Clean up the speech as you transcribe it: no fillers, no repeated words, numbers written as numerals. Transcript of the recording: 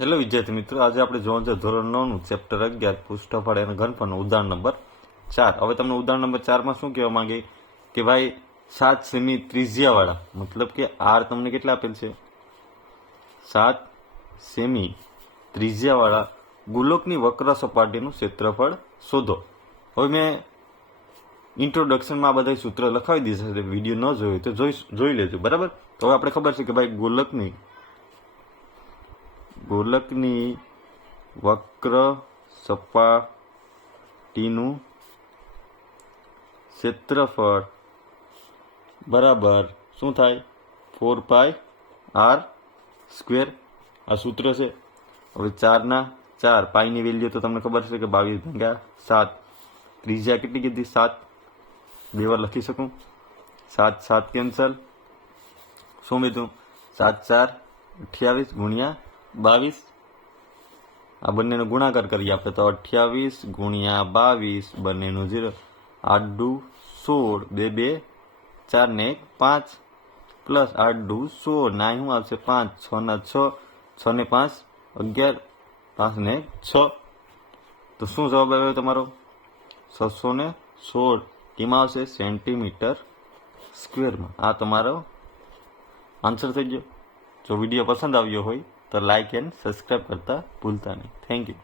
Hello વિદ્યાર્થી મિત્રો, આજે આપણે જોવાનું છે ધોરણ 9 નું ચેપ્ટર 11 પૃષ્ઠફળ અને ઘનફળનું ઉદાહરણ નંબર 4. હવે તમને ઉદાહરણ નંબર 4 માં શું કહેવા માંગે કે ભાઈ 7 સેમી ત્રિજ્યાવાળા, મતલબ કે આર તમને કેટલા આપેલ છે? 7 સેમી ત્રિજ્યાવાળા ગોલકની વક્ર સપાટીનું ક્ષેત્રફળ શોધો. હવે મેં ઇન્ટ્રોડક્શનમાં આ બધા સૂત્ર લખાવી દીધા છે, વિડીયો ન જોયો તો જોઈ લેજો, બરાબર? તો હવે આપણે ખબર છે કે ભાઈ ગોલકની વક્ર સપાટીનું ક્ષેત્રફળ બરાબર શું થાય? 4πr². આ સૂત્ર છે. હવે 4 પાઈની વેલ્યુ તો તમને ખબર છે કે 22/7. ત્રિજ્યા કેટલી કીધી? 7. બે વાર લખી શકું. 7 કેન્સલ. શું બીજું? 7 4 28 ગુણ્યા 22. આ બંનેનો ગુણાકાર કરીએ આપણે તો 28 ગુણ્યા 22 બંનેનું 0. 8 દુ 16, 2 2 4 ને 1 5 પ્લસ 8 દુ 16 ના શું આવશે? 5 6 ના 6 6 ને 5 11 5 ને 6. તો શું જવાબ આવ્યો તમારો? 616. કેમાં આવશે? સેન્ટીમીટર સ્ક્વેરમાં. આ તમારો આન્સર થઈ ગયો. જો વિડીયો પસંદ આવ્યો હોય તો લાઇક એન્ડ સબસ્ક્રાઈબ કરતા ભૂલતા નહીં. Thank you.